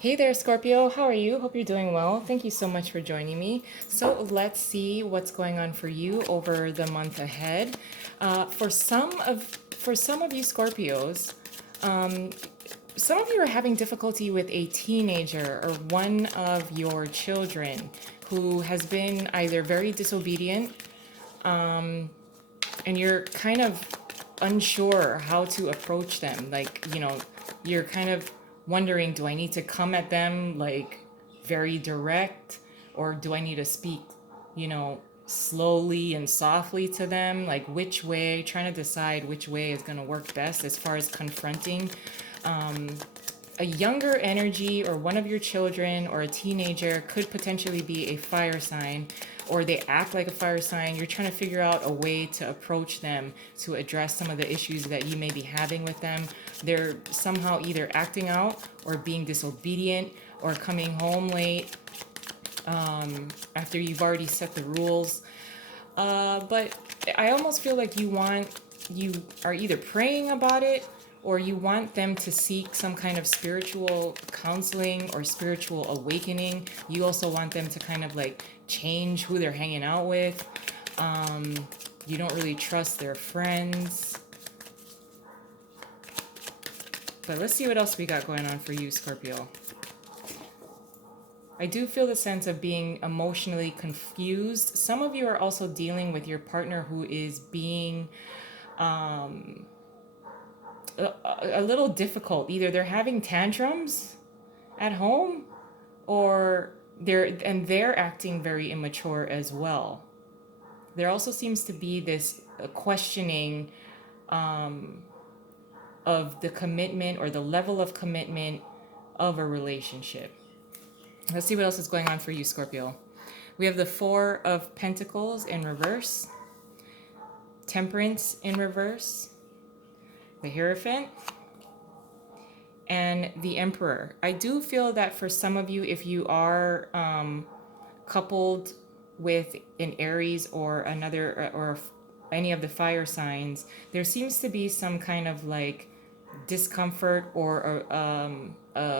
Hey there, Scorpio. How are you? Hope you're doing well. Thank you so much for joining me. So let's see what's going on for you over the month ahead. For some of you Scorpios, some of you are having difficulty with a teenager or one of your children who has been either very disobedient, and you're kind of unsure how to approach them. Like, you're kind of wondering, do I need to come at them like very direct, or do I need to speak, slowly and softly to them? Like, which way, trying to decide which way is going to work best as far as confronting a younger energy, or one of your children or a teenager could potentially be a fire sign, or they act like a fire sign. You're trying to figure out a way to approach them to address some of the issues that you may be having with them. They're somehow either acting out or being disobedient or coming home late after you've already set the rules. But I almost feel like you are either praying about it, or you want them to seek some kind of spiritual counseling or spiritual awakening. You also want them to kind of like change who they're hanging out with. You don't really trust their friends. But let's see what else we got going on for you, Scorpio. I do feel the sense of being emotionally confused. Some of you are also dealing with your partner who is being a little difficult. Either they're having tantrums at home, or they're acting very immature as well. There also seems to be this questioning of the commitment or the level of commitment of a relationship. Let's see what else is going on for you, Scorpio. We have the Four of Pentacles in reverse, Temperance in reverse, the Hierophant, and the Emperor. I do feel that for some of you, if you are coupled with an Aries or another, or any of the fire signs, there seems to be some kind of like discomfort or a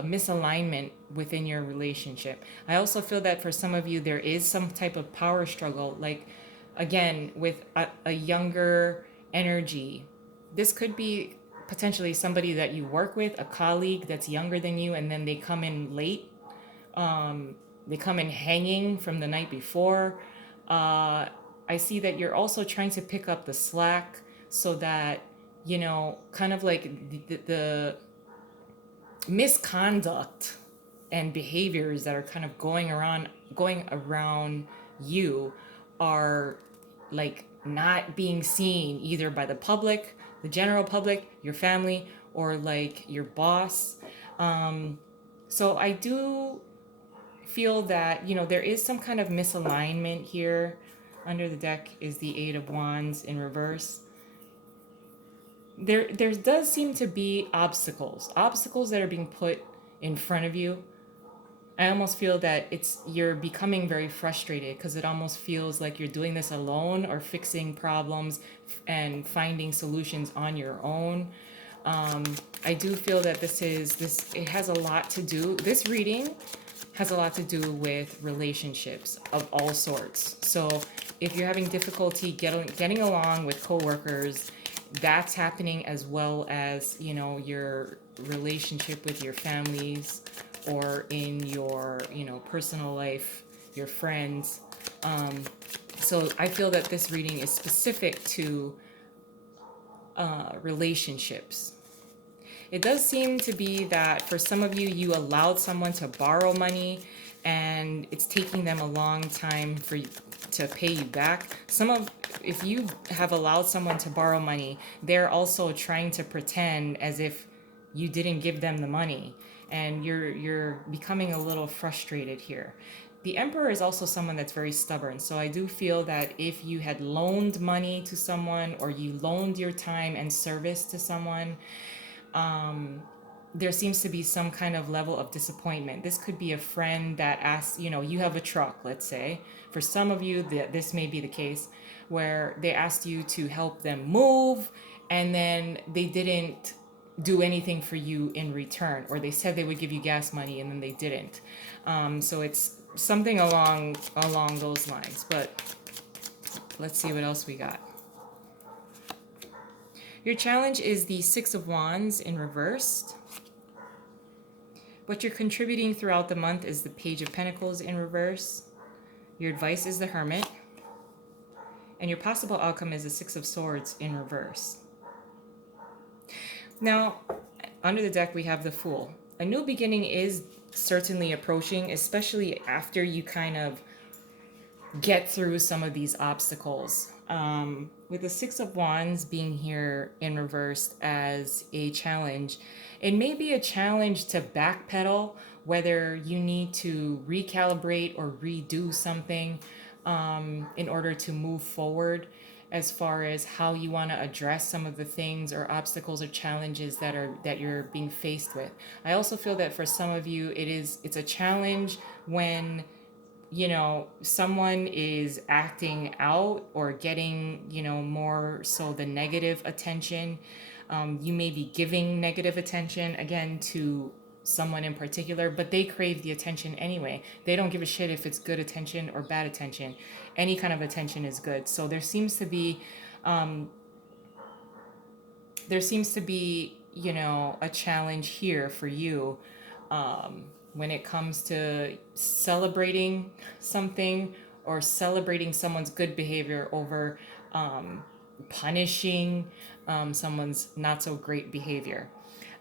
misalignment within your relationship. I also feel that for some of you, there is some type of power struggle, like again, with a younger energy. This could be potentially somebody that you work with, a colleague that's younger than you, and then they come in late. They come in hanging from the night before. I see that you're also trying to pick up the slack so that, kind of like the misconduct and behaviors that are kind of going around you are like not being seen either by the public, the general public, your family, or like your boss. So I do feel that, there is some kind of misalignment here. Under the deck is the Eight of Wands in reverse. There does seem to be obstacles that are being put in front of you. I almost feel that you're becoming very frustrated because it almost feels like you're doing this alone, or fixing problems and finding solutions on your own. I do feel that it has a lot to do. This reading has a lot to do with relationships of all sorts. So if you're having difficulty getting along with coworkers, that's happening, as well as, your relationship with your families, or in your, personal life, your friends. So I feel that this reading is specific to relationships. It does seem to be that for some of you, you allowed someone to borrow money, and it's taking them a long time to pay you back. If you have allowed someone to borrow money, they're also trying to pretend as if you didn't give them the money, and you're becoming a little frustrated here. The Emperor is also someone that's very stubborn. So I do feel that if you had loaned money to someone, or you loaned your time and service to someone, there seems to be some kind of level of disappointment. This could be a friend that asks, you have a truck, let's say. For some of you, this may be the case, where they asked you to help them move, and then do anything for you in return, or they said they would give you gas money and then they didn't. So it's something along those lines. But let's see what else we got. Your challenge is the Six of Wands in reversed. What you're contributing throughout the month is the Page of Pentacles in reverse. Your advice is the Hermit. And your possible outcome is the Six of Swords in reverse. Now, under the deck, we have the Fool. A new beginning is certainly approaching, especially after you kind of get through some of these obstacles. With the Six of Wands being here in reversed as a challenge, it may be a challenge to backpedal, whether you need to recalibrate or redo something in order to move forward as far as how you want to address some of the things or obstacles or challenges that you're being faced with. I also feel that for some of you it's a challenge when someone is acting out or getting more so the negative attention. You may be giving negative attention again to someone in particular, but they crave the attention anyway. They don't give a shit if it's good attention or bad attention. Any kind of attention is good. So there seems to be a challenge here for you when it comes to celebrating something or celebrating someone's good behavior over punishing someone's not so great behavior.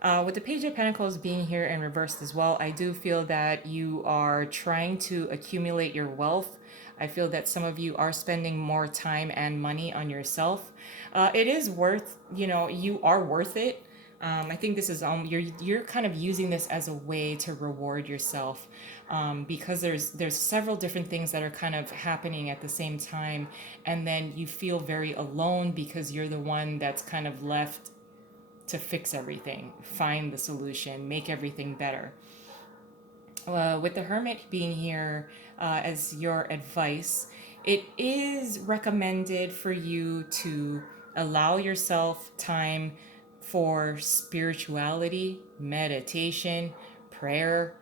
With the Page of Pentacles being here in reversed as well, I do feel that you are trying to accumulate your wealth. I feel that some of you are spending more time and money on yourself. It is worth, you are worth it. I think this is you're kind of using this as a way to reward yourself, because there's several different things that are kind of happening at the same time, and then you feel very alone because you're the one that's kind of left to fix everything, find the solution, make everything better. With the Hermit being here as your advice, it is recommended for you to allow yourself time for spirituality, meditation, prayer.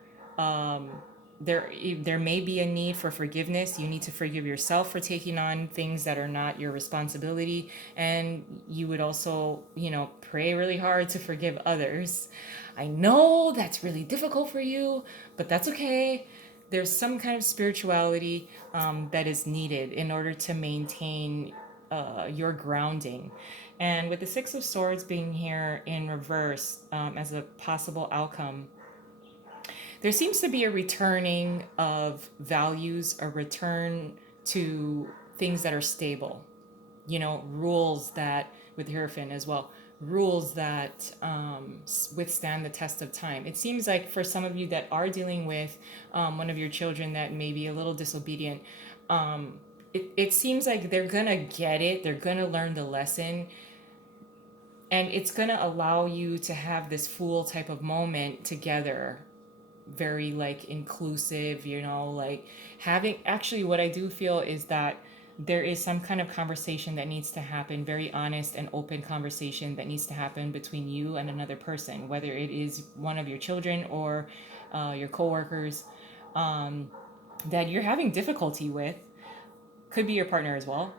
There may be a need for forgiveness. You need to forgive yourself for taking on things that are not your responsibility, and you would also, pray really hard to forgive others. I know that's really difficult for you, but that's okay. There's some kind of spirituality that is needed in order to maintain your grounding. And with the Six of Swords being here in reverse as a possible outcome, there seems to be a returning of values, a return to things that are stable. Rules that, with Hierophant as well, rules that withstand the test of time. It seems like for some of you that are dealing with one of your children that may be a little disobedient, it seems like they're going to get it. They're going to learn the lesson. And it's going to allow you to have this Fool type of moment together. Very inclusive, having, actually what I do feel is that there is some kind of conversation that needs to happen, very honest and open conversation that needs to happen between you and another person, whether it is one of your children or your coworkers that you're having difficulty with. Could be your partner as well.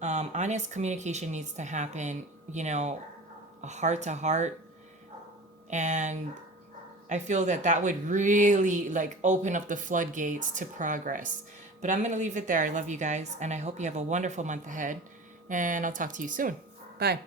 Honest communication needs to happen, a heart to heart. And I feel that would really open up the floodgates to progress. But I'm going to leave it there. I love you guys, and I hope you have a wonderful month ahead. And I'll talk to you soon. Bye.